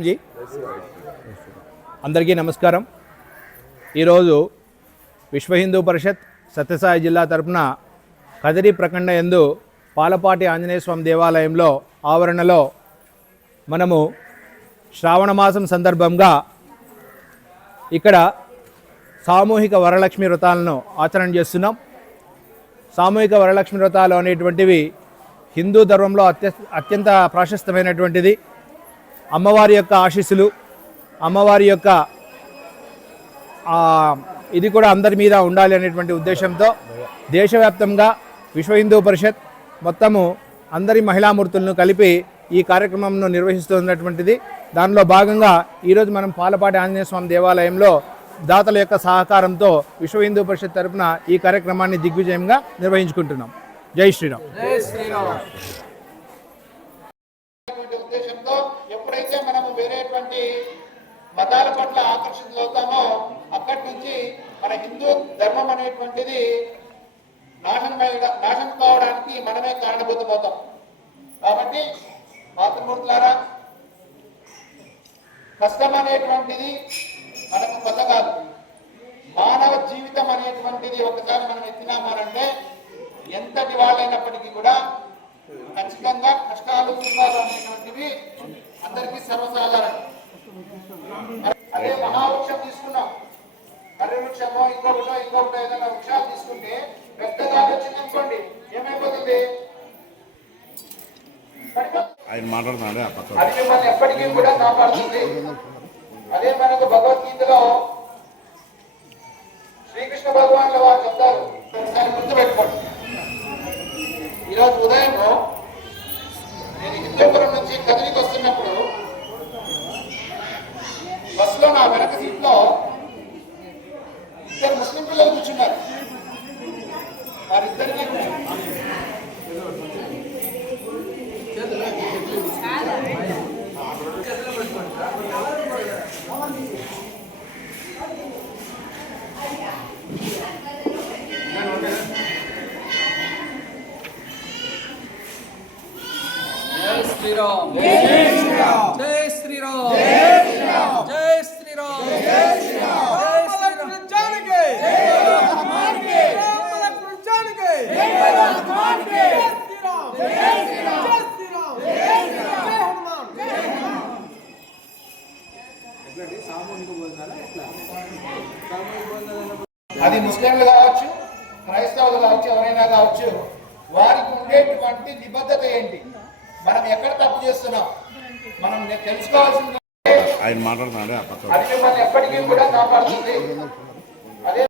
G అందరికీ నమస్కారం. ఈరోజు విశ్వ హిందూ పరిషత్ సత్యసాయి జిల్లా తరపున కదిరి ప్రఖండ ఎందు పాలపాటి ఆంజనేయ స్వామి దేవాలయంలో ఆవరణలో మనము శ్రావణ మాసం సందర్భంగా ఇక్కడ సామూహిక వరలక్ష్మి వ్రతాలను ఆచరణ చేస్తున్నాం. సామూహిక వరలక్ష్మి వ్రతాలు అనేటువంటివి హిందూ ధర్మంలో అత్య అత్యంత ప్రాశస్తమైనటువంటిది. అమ్మవారి యొక్క ఆశీస్సులు అమ్మవారి యొక్క ఇది కూడా అందరి మీద ఉండాలి అనేటువంటి ఉద్దేశంతో దేశవ్యాప్తంగా విశ్వ హిందూ పరిషత్ మొత్తము అందరి మహిళామూర్తులను కలిపి ఈ కార్యక్రమంను నిర్వహిస్తున్నటువంటిది. దానిలో భాగంగా ఈరోజు మనం పాలపాటి ఆంజనేయ స్వామి దేవాలయంలో దాతల యొక్క సహకారంతో విశ్వ హిందూ పరిషత్ తరపున ఈ కార్యక్రమాన్ని దిగ్విజయంగా నిర్వహించుకుంటున్నాం. జై శ్రీరామ్. అనేటువంటి ఉద్దేశంతో ఎప్పుడైతే మనము వేరేటువంటి మతాల పట్ల ఆకర్షితులవుతామో అక్కడి నుంచి మన హిందూ ధర్మం అనేటువంటిది నాశనం నాశనం కావడానికి మనమే కారణభూతమవుతాం. కాబట్టి మాతృమూర్తులారా కష్టం అనేటువంటిది మనకు కొత్త కాదు. మానవ జీవితం అనేటువంటిది ఒకసారి మనం ఎత్తినామనంటే ఎంతటి వాళ్ళైనప్పటికీ కూడా ఖచ్చితంగా కష్టాలు సుఖాలు అనేటువంటివి అందరికీ సర్వసాధారణం. అదే మహావృక్షం తీసుకున్నాం. మర్రి వృక్షమో ఇంకొకటో ఇంకొకటో ఏదైనా వృక్షాలు తీసుకుంటే పెద్దగా అనుకోండి ఏమైపోతుంది. ఆయన మాట్లాడుతున్నాడే అది మిమ్మల్ని ఎప్పటికీ కూడా కాపాడుతుంది. అదే మనకు భగవద్గీతలో కదిలికి వస్తున్నప్పుడు బస్సులో నా వెనక సీట్లో ఇద్దరు ముస్లిం పిల్లలు కూర్చున్నారు. వారిద్దరికీ జై శ్రీరామ్ జై శ్రీరామ్ జై శ్రీరామ్ జై శ్రీరామ్ జై శ్రీరామ్ జై శ్రీరామ్ జై శ్రీరామ్ జానకి జై హనుమాన్కి రామలక్ష్మణ జానకి జై శ్రీరామ్ జై శ్రీరామ్ జై శ్రీరామ్ జై శ్రీరామ్ జై హనుమాన్ జై హనుమాన్ అది ముస్లింలు కావచ్చు క్రైస్తవులు కావచ్చు ఎవరైనా కావచ్చు వారికి ఉండేటువంటి నిబద్ధత ఏంటి మనం ఎక్కడ తప్పు చేస్తున్నాం? మనం తెలుసుకోవాల్సింది ఆయన మాట్లాడుతున్నాడే అది మిమ్మల్ని ఎప్పటికీ కూడా కాపాడుతుంది. అదే